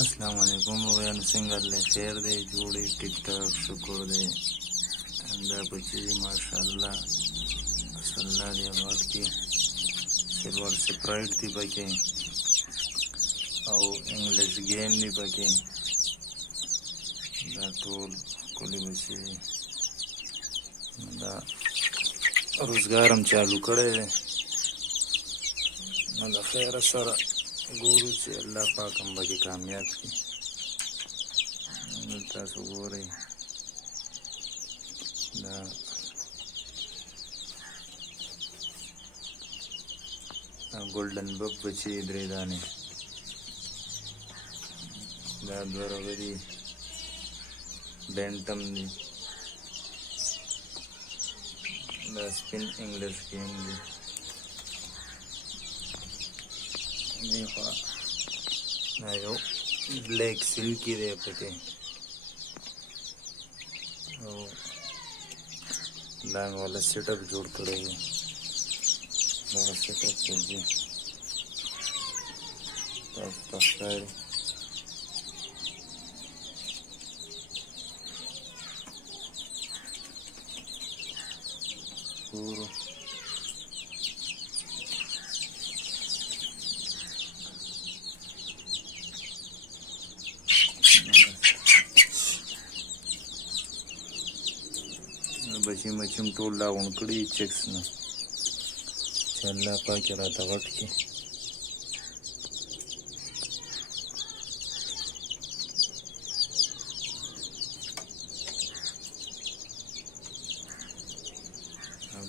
السلام علیکم ویان څنګه له خیر دی جوړې ټیک ټاک شکر دی دا بچی دی ماشاءالله صلی الله دی آباد کې سلوار سپرایټ دی پکې او انګلیش گیم دی پکې دا ټول کولی بچی دی دا روزګار هم چالو کړی دی نو د خیر سره ګورو چې الله پاک هم پکې کامیاب کړي نو تاسو ګورئ دا ګولډن بک بچي درې دانې دا دوه روغې دي بینټم دي دا سپین انګلیش گیم دی دی خوا دا یو بلیک سلکی دی پکې او دا مې والا سیټ اپ جوړ کړی دی دغه سیټ اپ دی تاسو ته ښکاري ګورو بچی مچم ټول لاغون کړي چیکس نه چې الله پاک یې راته غټ کړي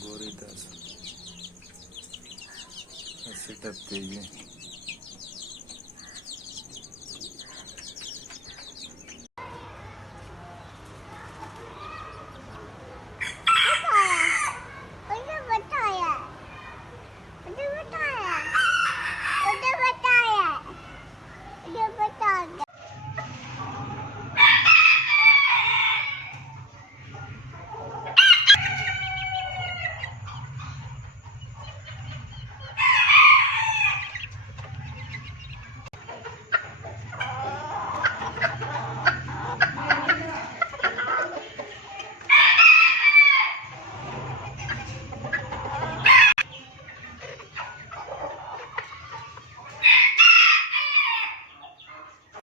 ګورئ تاسو سیټ اپ دی